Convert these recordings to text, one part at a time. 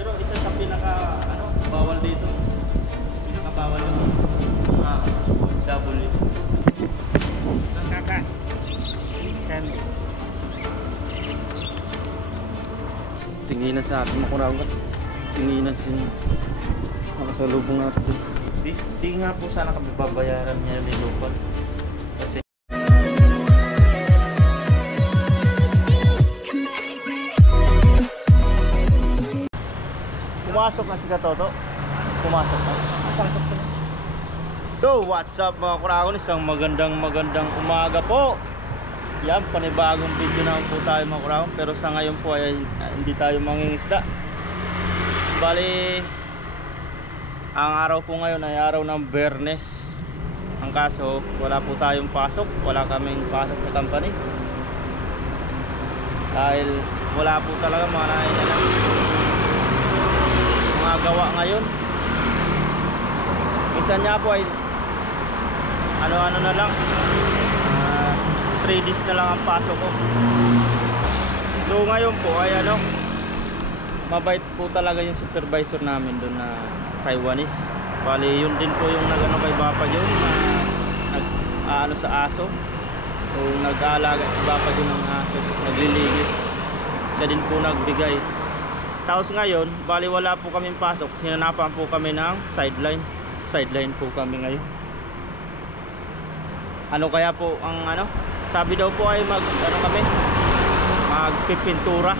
Pero isa sa pinaka bawal dito. Pinaka bawal yung W. Kakak. Tinginan sa atin makurawan. Tinginan sin nakasalubong natin. Di nga po sana kami babayaran niya ni Lupal. Kasi pumasok na si Katoto. Pumasok na. Pumasok na. So, what's up mga kuragon? Isang magandang umaga po. Yan, panibagong video naman po tayo mga kuragon. Pero sa ngayon po ay hindi tayo mangingisda. Bali, ang araw po ngayon ay araw ng Biyernes. Ang kaso, wala po tayong pasok. Wala kaming pasok na company. Dahil wala po talaga mga gawa ngayon. Minsan niya po ay ano na lang 3 days na lang ang pasok ko. So ngayon po ay mabait po talaga yung supervisor namin doon na Taiwanese. Bali yun din po yung kay Papa John na sa aso. So nag-aalaga si Papa John ng aso, naglilinis. Siya din po nagbigay. Tapos ngayon, bali wala po kaming pasok. Hinanapan po kami ng sideline po kami ngayon. Kaya po ang sabi daw po ay magpipintura.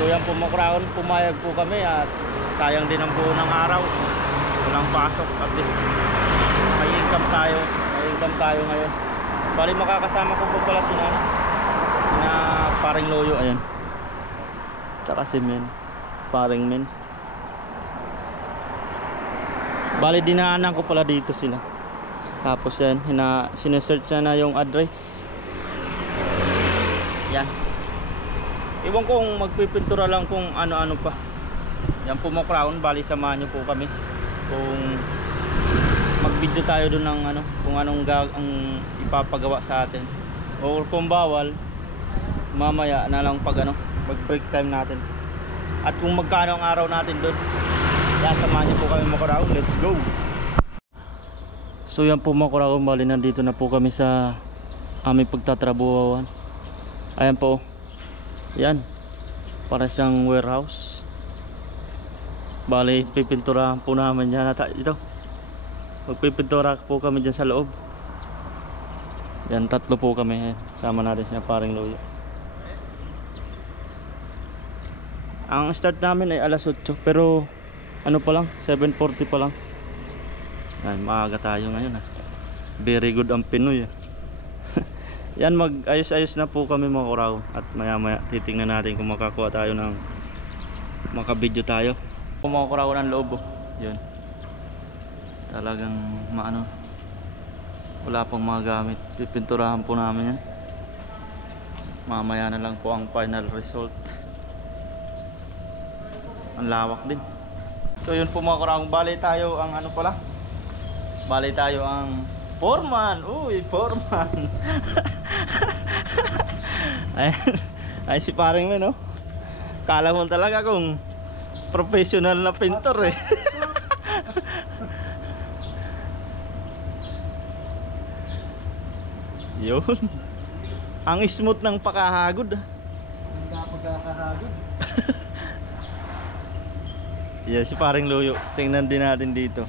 So yan po mga pumayag po kami at sayang din ang buo ng araw. Walang pasok, at least may income tayo ngayon. Bali makakasama ko po pala sina Paring Loyo, ayan. Tsaka si Paring Men. Bali dinaanan ko pala dito sila. Tapos yan, sinesearch na yung address. Yan. Iwan ko kung magpipintura lang kung ano-ano pa. Yan po mga crown, bali samahan nyo po kami. Kung mag-video tayo doon ng kung anong ang ipapagawa sa atin. O kung bawal, mamaya na lang pag mag-break time natin. At kung magkano ang araw natin doon. Yan, samahan nyo po kami mga crown. Let's go! So yan po mga kuragon, bali nandito na po kami sa aming pagtatrabuhawan. Ayan po. Yan. Para siyang warehouse. Bali pipinturahan po namin yan ito. Magpipintura po kami dyan sa loob. Yan, 3 po kami. Sama natin siya Paring Loyo. Ang start namin ay alas 8. Pero pa lang, 7:40 pa lang. Ay, maaga tayo ngayon Very good ang Pinoy Yan, mag-ayos-ayos na po kami mga kuraw. At maya-maya titingnan natin kung makakuha tayo ng makabidyo tayo. Kung mga kuraw ng loob yun. Talagang wala pang mga gamit. Pipinturahan po namin yan. Mamaya na lang po ang final result. Ang lawak din. So yun po mga kuraw. Bali tayo ang Bali tayo ang foreman. Uy, foreman. ay si Paring Men Kala mo talaga kung professional na pintor Yun. Ang smooth ng pakahagod. Yeah, si Paring Loyo. Tingnan din natin dito.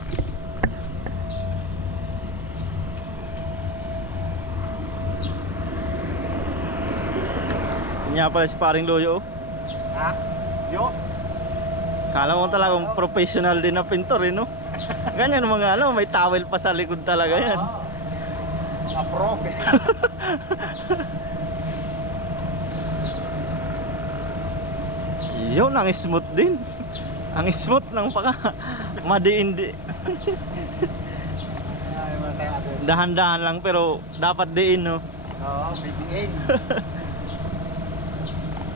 Nga pala si Paring Loyo Yo. Kala mo talagang professional din na pintor Ganyan mga may towel pa sa likod talaga yan. Mga pro. Yun, ang smooth din. Ang smooth ng madiin dahan-dahan lang pero dapat diin Oo, bibiin.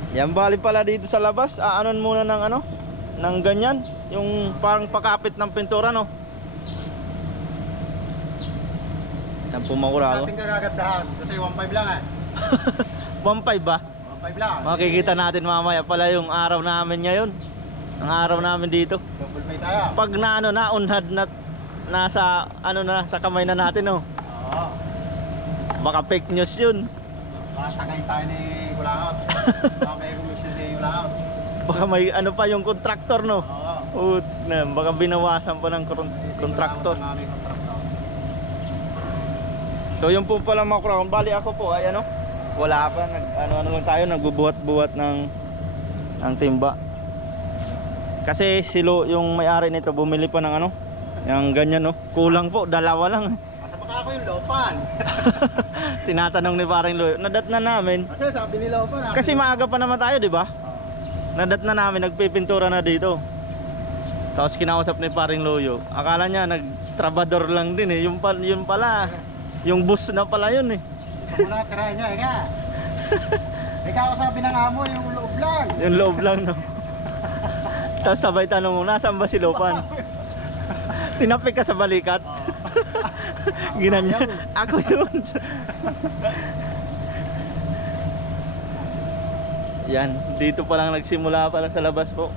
Yan, bali pala dito sa labas, aanon muna ng ganyan, yung parang pakapit ng pintura Yan po makura Ating kagagandahan kasi 1.5 lang 1.5 ba? 1.5 lang. Makikita natin mamaya pala yung araw namin ngayon. Ang araw namin dito. Double pay tayo. Pag na ano na unhad na nasa ano na sa kamay na natin oh. Oo. Baka fake news 'yun. Matagay tayo ni Kulangot. Baka may commission ni Kulangot. Baka may ano pa yung kontraktor no. Oo. Na, baka binawasan pa ng kontraktor. Ang aming kontraktor. So yun po pala mga crown. Bali ako po ay ano, wala pa ano lang tayo, nagbubuhat-buhat ng timba. Kasi silo yung may-ari nito bumili pa ng ano, yung ganyan no. Kulang po, dalawa lang. Masa baka ako yung Lopan. Tinatanong ni paring Loyo, nadat na namin. Kasi sabi ni Lopan. Kasi maaga pa naman tayo, di ba? Nadat na namin, nagpipintura na dito. Tapos kinausap ni paring Loyo. Akala niya nagtrabador lang din eh. Yun pala. Yung bus na pala yun eh. Ito muna, tirahin niya, ika. Ikaw sabi ng amo, yung loob lang. Yung loob lang no. Tapos sabay tanong mo, nasaan ba si Lopan? Tinapik ka sa balikat. Ginanyan. Ako yun. Yan, dito pa lang nagsimula pala sa labas po.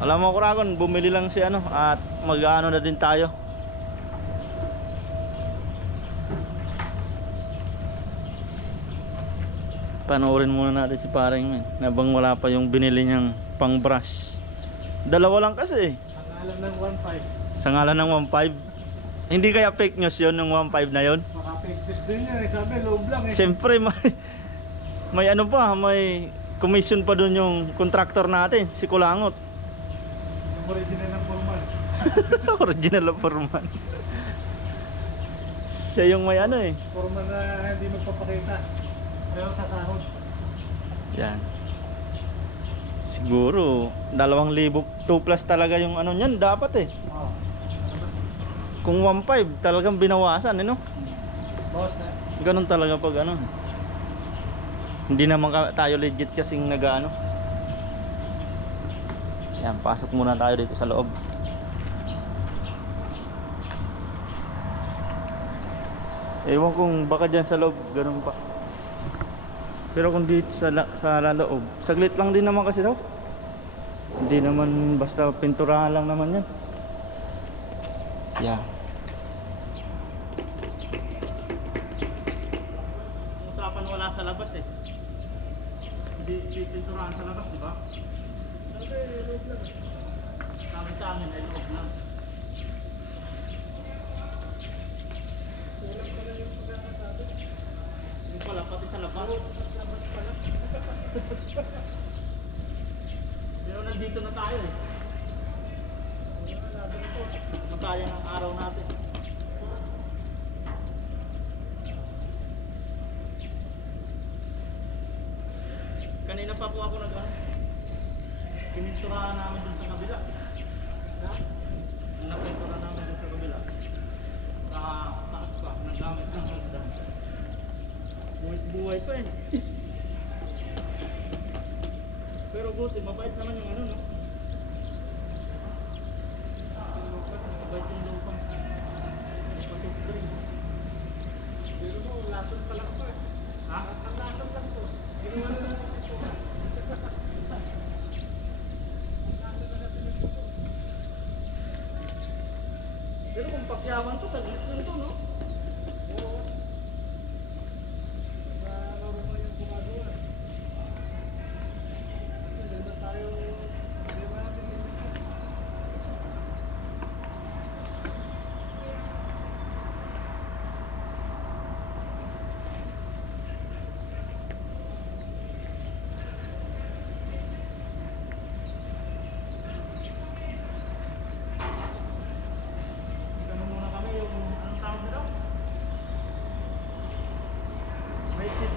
Alam mo Kuragon, bumili lang si ano at mag-ano na din tayo. Panoorin muna natin si paring men. Nabang wala pa yung binili niyang pang brush. Dalawa lang kasi. Ang alam ng 1.5. Sa ngalan ng 1.5. Hindi kaya fake news yun ng 1.5 na yun? Baka fake news din yun eh. Sabi, loob lang eh. Siyempre may ano pa, may commission pa dun yung contractor natin, si Kulangot. Yung original ng formal. Original na foreman. Siya yung may ano eh. Formal na hindi magpapakita. Pero sa sahod. Yan. Siguro 2,000 2 plus talaga yung ano niyan dapat eh. Oo. Kung 1.5 talagang binawasan eh no. Boss na. Ganun talaga pag ano. Hindi naman tayo legit kasing nag-ano. Yan, pasok muna tayo dito sa loob. Ewan kung baka dyan sa loob ganun pa. Pero kung dito sa loob, saglit lang din naman kasi daw. Hindi naman basta pinturahan lang naman yan. Yan. Usapan wala sa labas eh. Hindi pinturahan sa labas, di ba? Sabi sa amin ay loob lang. Yung pala, pati sa labas. Pero nandito na tayo eh. Masayang ang araw natin. Kanina pa po ako pininturahan namin dun sa kabila. Napinturahan namin dun sa kabila. Sa taas pa, nagamit ng hagdan. Buhay pa eh. Pero buti, mabait naman yung ano no. Mabait yung lupang. Patok drinks. Pero mo, lason pa lang to eh. Ha? Ang lason lang to. Hindi mo lang ito. Pero kung pakyawan to, saglit lang to no? Oo.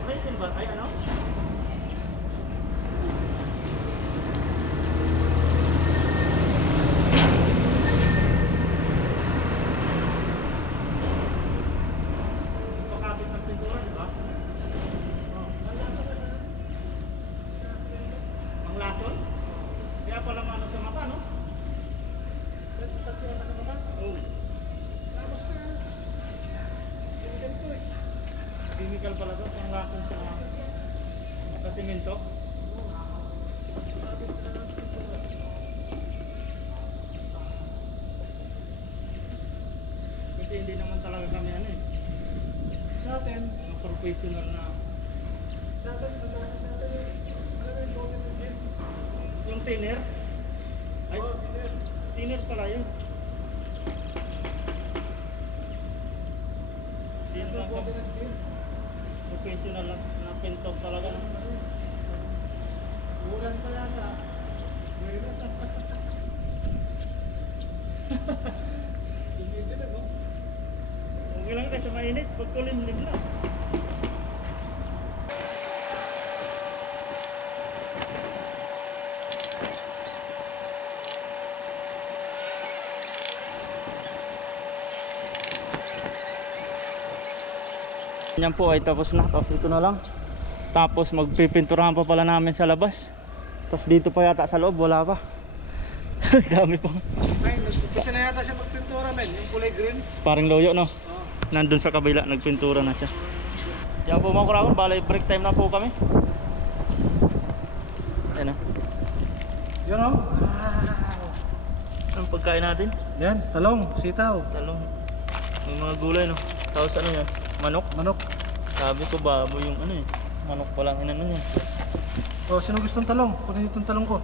May silver ay ano? Pakapit ng pintura, di ba? Ang lason? Kaya pala mano sa mata, no? Oo. Chemical pala to, pang lason sa simento. hindi naman talaga kami ano eh. Sa atin, Mga professional na. sa atin, ano yung bote ng gym? Yung thinner? Ay, Oh, tiner. thinner pala yun. Thinner Sa lang bote kami. ng gym. Professional na pintok talaga. No? Ulan pa yata. Ngayon sa hindi din mo. Okay lang kasi mainit. Pag kulimlim lang. Yan po ay tapos na. Tapos ito na lang. Tapos magpipinturahan pa pala namin sa labas. Tapos dito pa yata sa loob. Wala pa. Dami pa. Ay, nagpupisa na yata siya magpintura men. Yung kulay green. Parang loyo no. Oh. Nandun sa kabila. Nagpintura na siya. Yan po mga kurakon. Balay break time na po kami. Ayan o. Yun o. Anong pagkain natin? Yan, talong, sitaw, Talong. May mga gulay no. Tapos ano yan? Manok. manok. Sabi ko baboy yung ano eh. Manok pa lang inano niya. O, sino gustong talong? Kunin itong talong ko.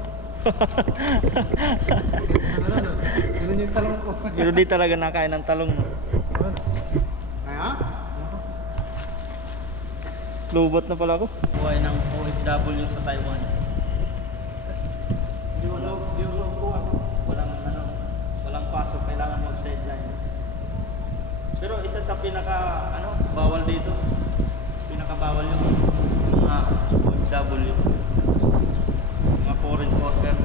Kunin yung talong ko. Pero di talaga nakain ng talong no. Kaya? Lubot na pala ako. Buhay ng OFW sa Taiwan. Di mo kuha. Walang ano, walang pasok, kailangan mag-sideline. Pero isa sa pinaka ano, bawal dito. Pinakabawal yung mga OFW. Mga foreign worker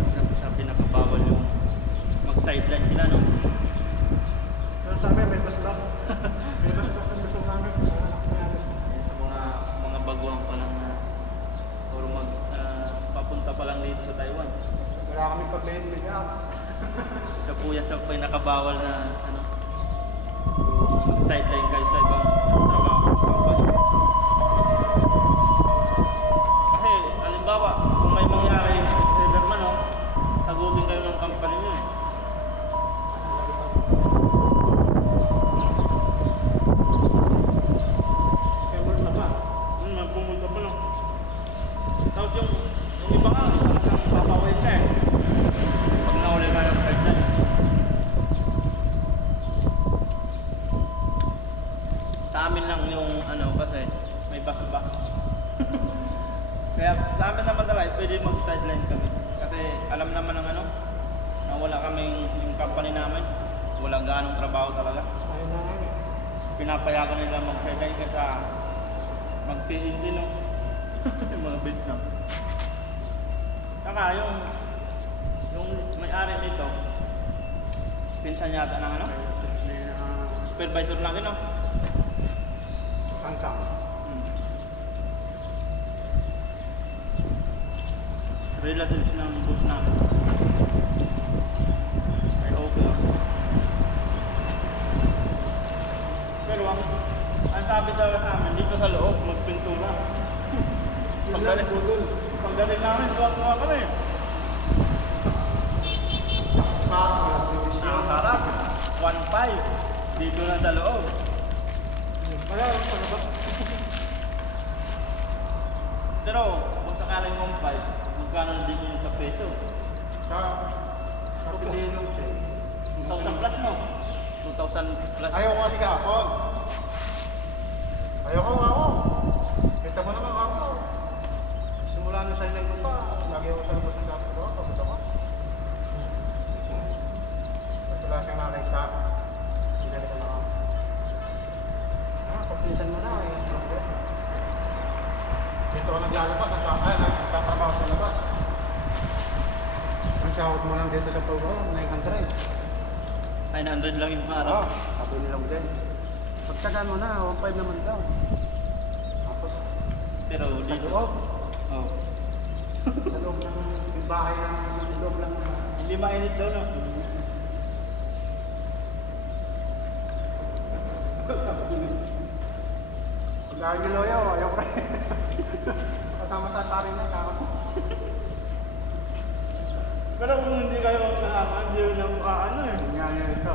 sa pinakabawal yung mag-sideline sila no. Pero sa amin, may basbas. May basbas ng gusto namin. Yan sa mga baguhan pa lang na or papunta pa lang dito sa Taiwan. Wala kami pag-main out. Isa po yan sa pinakabawal na ano, mag-sideline kayo sa ibang trabaho company. Kasi halimbawa kung may mangyari header man oh, sagutin kayo ng company nyo eh. Kaya wala pa. Magpumunta pa lang. Tapos yung iba nga talagang papawin ka eh pag nauli ka ng sideline. Sa amin lang yung ano kasi may bus-bus. Kaya sa amin naman talaga pwede mag-sideline kami. Kasi alam naman ng ano na wala kaming yung company namin. Wala ganong trabaho talaga. Ayun na nga. Pinapayagan nila mag-sideline kasi mag-PIN din no. Yung mga Vietnam. Saka yung may-ari nito pinsan yata ng ano? Supervisor natin no? Kangkang. Relatives ng boss namin. Ay okay lang. Pero ang sabi talaga sa amin, dito sa loob, magpintura. Pagdating namin, tuwa-tuwa kami. Ang sarap. 1.5. Dito na sa loob. Wala, ano ba? Pero kung sakaling 1.5, magkano din yun sa peso? Sa Pilipino siya. 2,000 plus no? 2,000 plus. Ayaw ko kasi kahapon. Ayaw ko ako. Kita mo naman ako. Simula na sa ilang ko pa. Lagi ako sa labas ng sabi ko. Tapos ako. Tapos wala siyang nakita. Sinalita na ako. Pagpinsan mo na. Dito ka naglalabas. Nagtatrabaho sa labas. Ang sahod mo lang dito sa program. 900. 900 lang yung Oo, araw. sabi nilang din. Pagtsagaan mo na, 1.5 naman daw. Tapos, Pero sa dito. loob. Oh. Sa loob ng bahay ng loob lang. Hindi mainit daw no? Pagkain ni Loyo, ayaw ko rin. Kasama sa tarin na kakap. Pero kung hindi kayo kasama, hindi yun ang ano eh. Nangyari ito.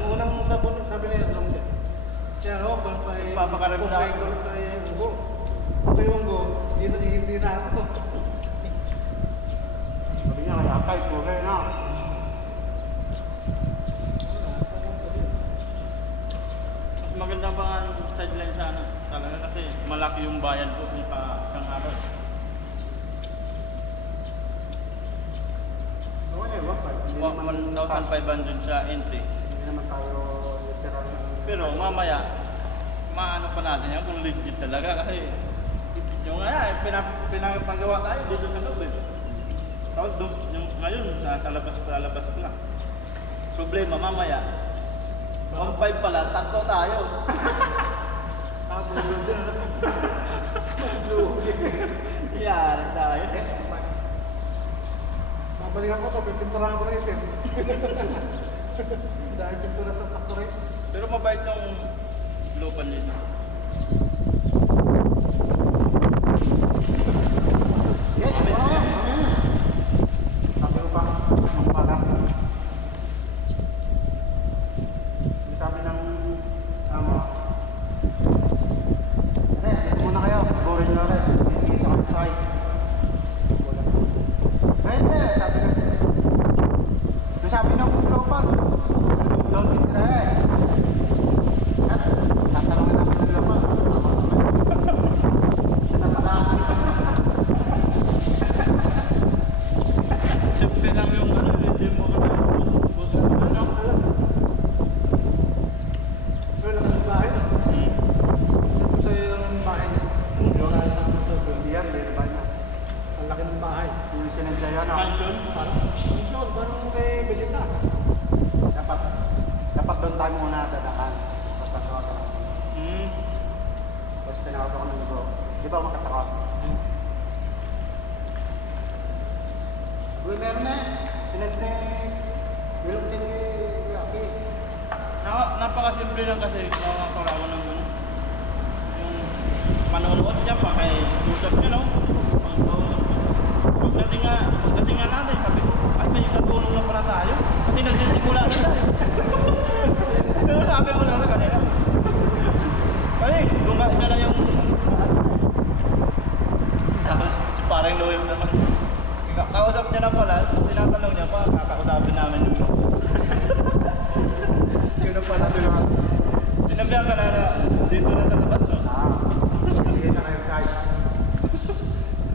Yung unang sabi niya, alam niya. Siya ako, kay... Papakaramdam. Kay Unggo. Kay Unggo, hindi na ako. Sabi niya, kaya kay Pure na. Mas maganda pa nga yung sideline sana. Talaga kasi malaki yung bayan po kung isang araw. Oo, 1,500 sa NT. Hindi naman tayo literal ng... Pero mamaya, maano pa natin yan kung legit talaga kasi yung nga, pinapagawa tayo dito sa loob eh. Tapos yung ngayon, nasa labas pa. Problema mamaya, 1.5 pala, tatlo tayo. Bulog din. Yan, tayo. Mabalikan ko to, pipinturahan ko rin itim. Dahil pintura sa factory. Pero mabait yung lupa nito. Yes, sabi ko pa, ng pala. Sabi ng dito muna kayo. Boring nyo rin. Hindi sa outside. Pwede, sabi ng lopan. Don't titira eh. At tatalangin namin ng lopan. Siya na pala. Siyempre lang yung ano, hindi mo kami buto na lang. Pero lang ang bahay na. Ito sa'yo yung bahay niya. Wala sa mga sa hindi yan, hindi na bahay na. Ang laki ng bahay. Yung sinensya yan. Mansion? Mansion, parang kay Vegeta. Dapat doon tayo muna dadaan. Tapos tatawag ako. Tapos tinawag ako ng bro. Di ba makatakot? Uy, meron na eh. Sinensya wilong din kay Aki. Napakasimple lang kasi mga parawan ng ano. Yung panonood niya pa kay usap niya no. Pagdating nga natin, sabi ko, ay may katulong na pala tayo. Kasi nagsisimula na tayo. Pero sabi ko lang na kanila. Ay, gumain na yung... Tapos si parang loyal naman. Kausap niya na pala, tinatanong niya pa, kakausapin namin yung... Yun na pala doon ako. Sinabihan ka na dito na sa labas, no? Hindi na kayo guys.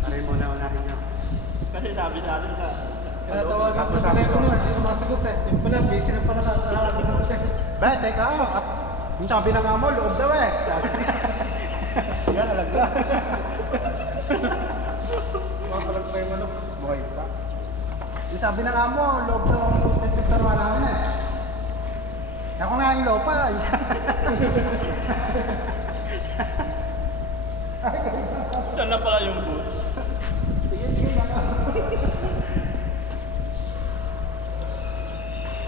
Aray mo na unahin niyo. Kasi sabi sa atin sa... Kaya tawagan ko na telepono, hindi sumasagot eh. Yung pala, busy na pala nakakatagot eh. Be, teka, yung sabi na nga mo, loob daw eh. Yan, alagla. Mapalag pa yung manok. Buhay pa. Yung sabi na nga mo, loob daw ang pinagtaruan namin eh. Ako nga yung loob pa. Saan na pala yung booth? Sige,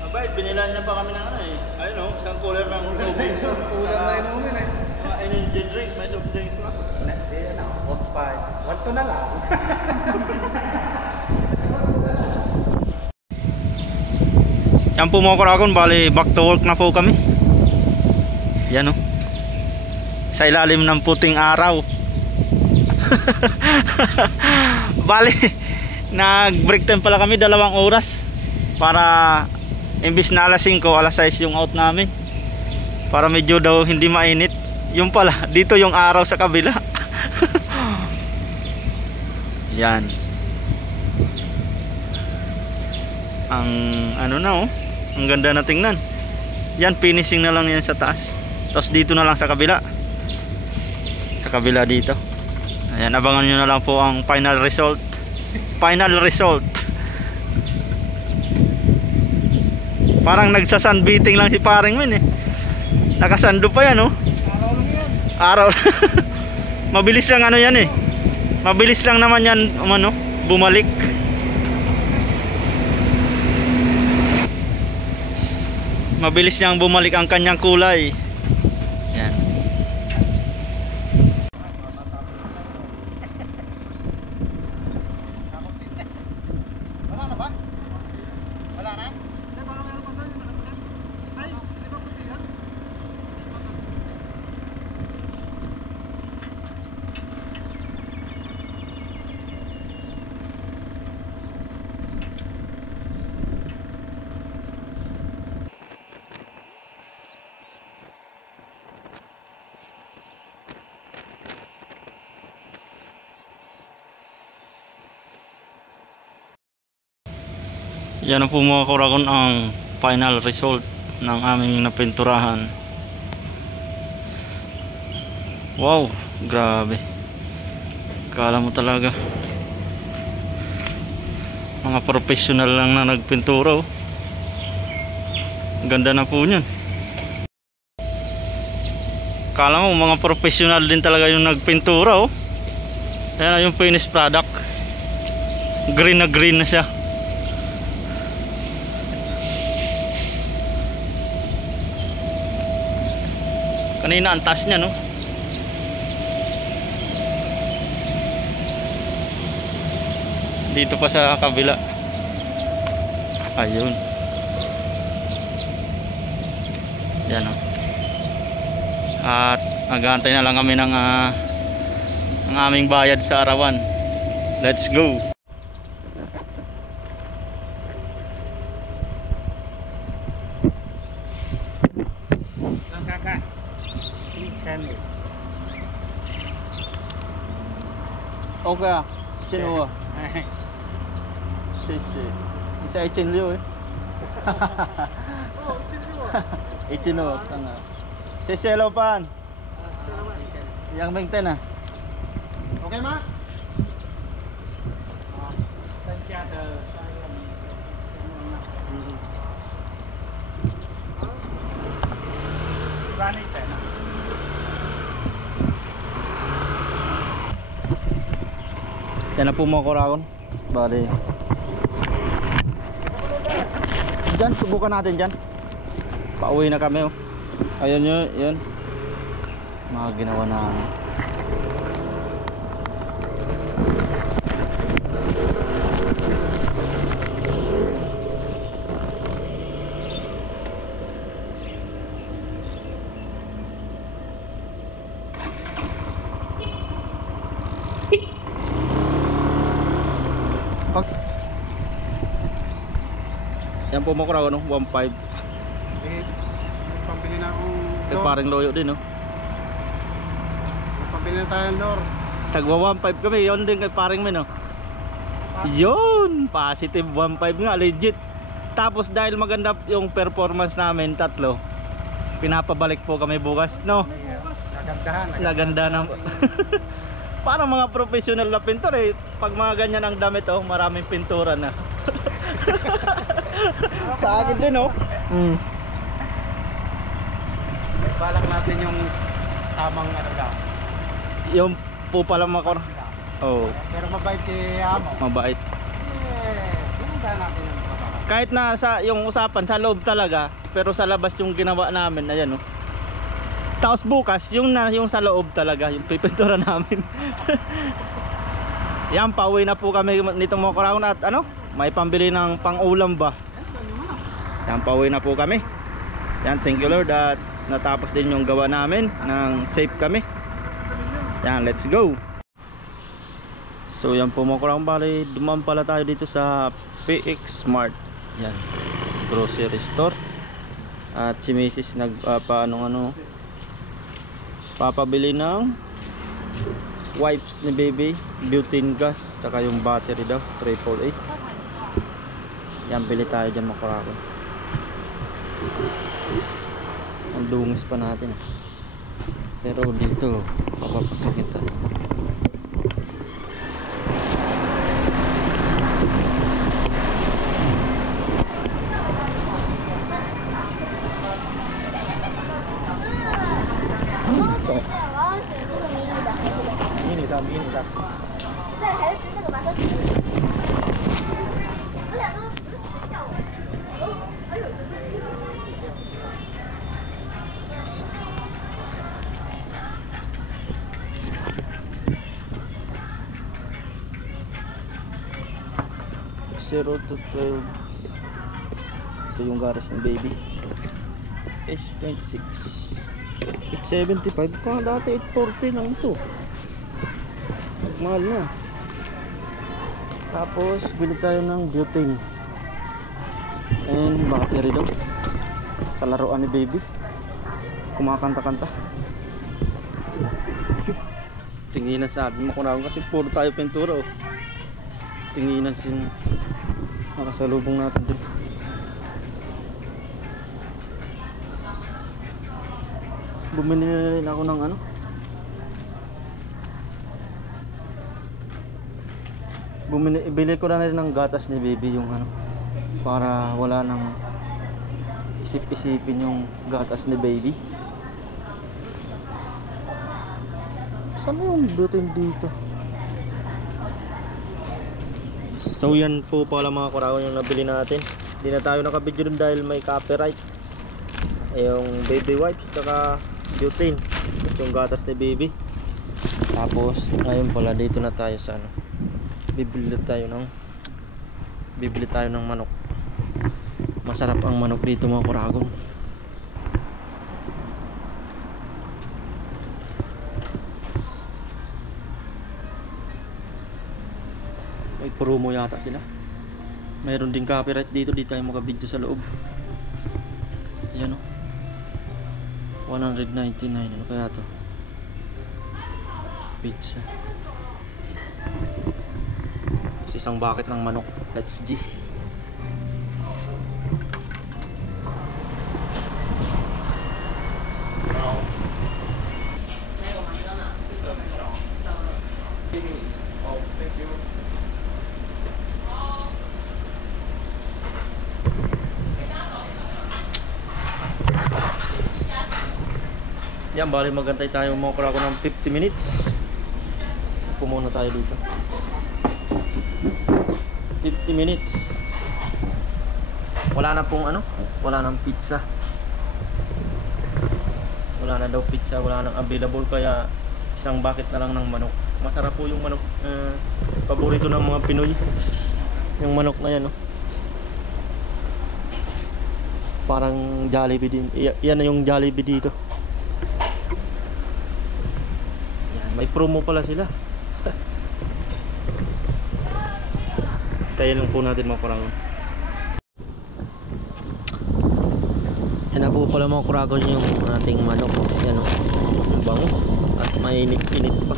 Abay, binilan niya pa kami ng ano eh. Ayun o, isang cooler ng tubig. kulang na inumin eh. Mga energy drink, may soft drinks pa. Hindi na, 1.5. 1 na lang. Yan po mga karakon, bali back to work na po kami. Yan o. Sa ilalim ng puting araw. Bali, nag-break time pala kami 2 oras. Para imbis na alas 5, alas 6 yung out namin. Para medyo daw hindi mainit. Yung pala, dito yung araw sa kabila. Yan. Ang ano na oh. Ang ganda na tingnan. Yan, finishing na lang yan sa taas. Tapos dito na lang sa kabila. Sa kabila dito. Ayan, abangan nyo na lang po ang final result. Final result. Parang nagsa-sunbeating lang si paring Min eh. Nakasando pa yan oh. Araw lang yan. Araw. Mabilis lang ano yan eh. Mabilis lang naman yan umano, bumalik. Mabilis niyang bumalik ang kanyang kulay. Yan. Wala, na ba? Wala na? Hindi, baka meron pa doon. Ay, di ba puti yan? Yan na po mga kuragon ang final result ng aming napinturahan. Wow, grabe. Kala mo talaga mga professional lang na nagpintura oh. Ganda na po niyan. Kala mo mga professional din talaga yung nagpintura oh. Yan na yung finished product. Green na siya. Kanina ang taas niya no. Dito pa sa kabila. Ayun. Yan oh. At nag-aantay na lang kami ng ang aming bayad sa arawan. Let's go. Okay à, trên ủa. Shit. Isa itin liu eh. Itin ủa, tanga. Seselo pan. Yang bengten ah. Okay, ma? Yan na po mga kuragon. Bali. Diyan, subukan natin dyan. Pauwi na kami oh. Ayun yun. Mga ginawa na yan po mga kuragon, 1.5. Pambili na akong Kay paring loyo din no. Pambili na tayo ng lor. Tagwa 1.5 kami, yun din kay paring men no. Yun, positive 1.5 nga, legit. Tapos dahil maganda yung performance namin tatlo, pinapabalik po kami bukas no. Naganda na. Parang mga professional na pintor eh. Pag mga ganyan ang damit oh, maraming pintura na. Sa akin din oh. Balang natin yung tamang ano daw. Yung po pala makor. Oh, Pero mabait si Amo. mabait. Ganda natin yung trabaho. Kahit na sa yung usapan sa loob talaga, pero sa labas yung ginawa namin, ayan oh. Tapos bukas yung sa loob talaga, yung pipintura namin. Yan, pauwi na po kami nitong mga kuragon at ano, may pambili ng pang-ulam ba. Yan, pauwi na po kami. Yan, thank you Lord at natapos din yung gawa namin ng safe kami. Yan, let's go. So yan po mga kuragon, bali dumaan pala tayo dito sa PX Smart. Yan, grocery store. At si Mrs. papabili ng wipes ni baby, butane gas, tsaka yung battery daw, AAA. Yan, bili tayo dyan mga kuragon. Ang dungis pa natin pero dito papapasokin tayo.迷你的。现在还是吃这个吧，都吃。我俩都不是学校的。哦，还有什么？ 0 to 12. Ito yung gatas ng baby. S26 875 pa, dati 840 lang ito. Mahal na. Tapos bili tayo ng butane and battery daw sa laruan ni baby. Kumakanta-kanta. Tinginan sa atin makunawang kasi puro tayo pintura oh. Tinginan sin nakasalubong natin din. Bumili na rin ako ng ano, bili ko na rin ng gatas ni baby, yung ano, para wala nang isip-isipin yung gatas ni baby. Saan yung butane dito? So yan po pala mga kuragon yung nabili natin. Hindi na tayo nakabidyo dun dahil may copyright. Yung baby wipes saka butane, yung gatas ni baby. Tapos ngayon pala dito na tayo sa ano, bibili tayo ng manok. Masarap ang manok dito mga kuragon. May promo yata sila. Mayroon din copyright dito, di tayo makabidyo sa loob. Yan o, 199. Ano kaya to? Pizza. Isang bucket ng manok. Let's G. Yan, bali magantay tayo mga kurako ng 50 minutes. Upo muna tayo dito. 50 minutes. Wala na pong ano, wala nang pizza. Wala na daw pizza, wala nang available, kaya isang bucket na lang ng manok. Masarap po yung manok, paborito ng mga Pinoy. Yung manok na yan, no? Parang Jollibee din. Yan na yung Jollibee dito. Yan, may promo pala sila. Kaya lang po natin mga kuragon. Yan na po pala mga kuragon yung ating manok. Yan o, ang bango. At mainit-init pa.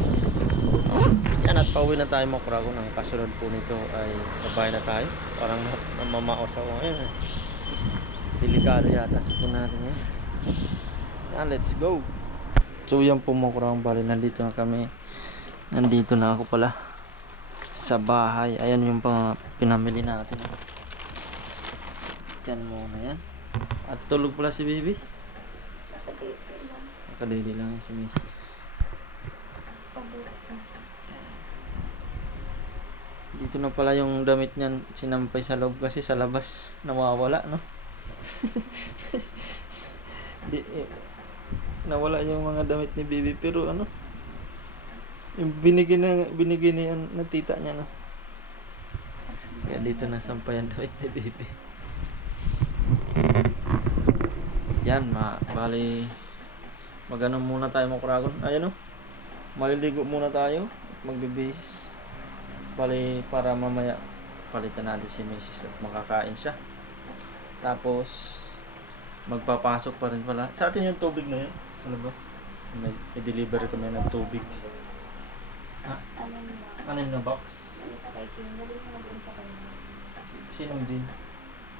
Yan, at pauwi na tayo mga kuragon. Ang kasunod po nito ay sa bahay na tayo. Parang namamaos ako ngayon. Delikado yata sipon natin yan. Yan, let's go. So yan po mga kuragon, bali nandito na kami. Nandito na ako pala sa bahay. Ayan yung pinamili natin. Diyan muna yan. At tulog pala si baby. Nakadili lang si Mrs. Dito na pala yung damit niyan sinampay sa loob kasi sa labas nawawala, no? Nawala yung mga damit ni baby, pero ano, yung binigay niya na tita niya, no? Kaya dito na sampayan damit ni baby. Yan, bali magano muna tayo mga kuragon. Ayan, no? Maliligo muna tayo at magbibihis. Bali para mamaya palitan natin si Mrs. at makakain siya. Tapos magpapasok pa rin pala. Sa atin yung tubig na yun sa labas. May deliver kami ng tubig. Ha? Ano yung box? Sa kay King, dali mo na doon sa kanya. Sinong din?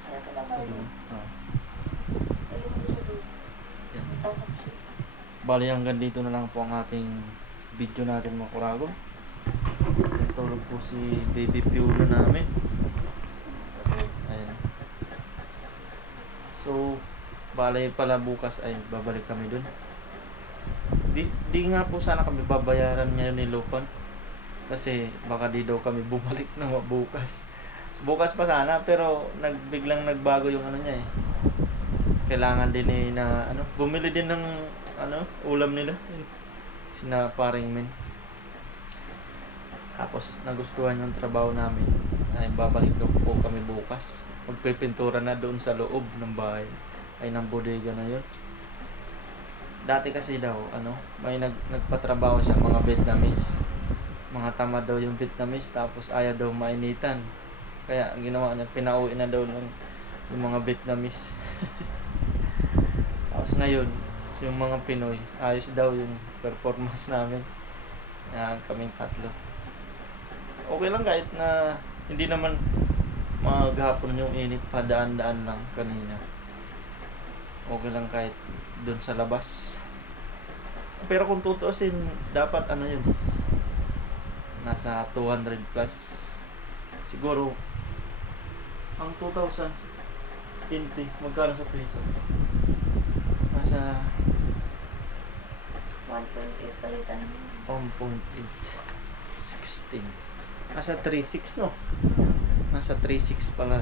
Sa kalabaw. Oh. Dali mo siya doon. Yan. Pasok siya. Bali hanggang dito na lang po ang ating video natin mga kuragon. Tulog po si baby Piolo namin. Ayan. So bali pala bukas ay babalik kami dun. Di nga po sana kami babayaran ngayon ni Lupan. Kasi baka di daw kami bumalik na bukas. Bukas pa sana, pero biglang nagbago yung ano niya eh. Kailangan din eh na ano, bumili din ng ano, ulam nila. Sina paring men. Tapos nagustuhan yung trabaho namin. ay babalik daw po kami bukas. Magpipintura na doon sa loob ng bahay ay ng bodega na yun. Dati kasi daw may nagpatrabaho siya mga Vietnamese. Mga tamad daw yung Vietnamese, tapos ayaw daw mainitan. Kaya ang ginawa niya, pinauwi na daw yung mga Vietnamese. Tapos ngayon, yung mga Pinoy, ayos daw yung performance namin. Yan, kaming tatlo. Okay lang kahit na hindi naman maghapon yung init, padaan-daan lang kanina. Okay lang kahit dun sa labas. Pero kung tutuusin, dapat yun, nasa 200 plus. Siguro ang 2020 magkano sa peso? Nasa 1.8 palitan mo. 1.8 16. Nasa 3.6 no? Nasa 3.6 pala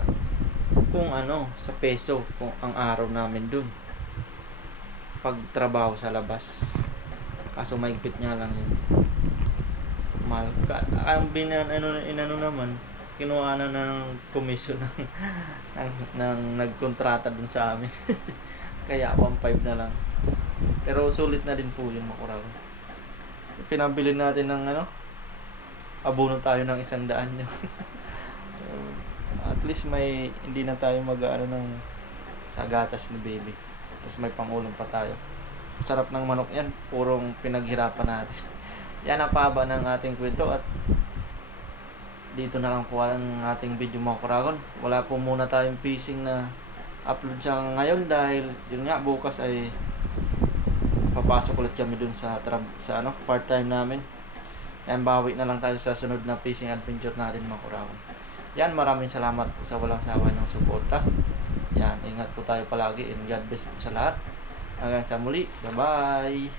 kung sa peso, kung ang araw namin dun pagtrabaho sa labas. Kaso maigpit nga lang yun. Mahal. Ang inano naman, kinuha na ng komisyon ng nagkontrata dun sa amin. Kaya 1.5 na lang. Pero sulit na din po yun, Makurao. Pinabili natin ng abono tayo ng 100 yun. At least may hindi na tayo ng sagatas ni baby. Tapos may pangulam pa tayo. Sarap ng manok yan, purong pinaghirapan natin. Yan ang pahaba ng ating kwento at dito na lang po ang ating video, mga Kuragon. Wala po muna tayong fishing na upload siya ngayon dahil yun nga, bukas ay papasok ulit kami dun sa part-time namin. Yan, bawi na lang tayo sa sunod na fishing adventure natin, mga Kuragon. Yan, maraming salamat po sa walang sawa ng suporta. Yan, ingat po tayo palagi and God bless po sa lahat. Hanggang sa muli, bye bye.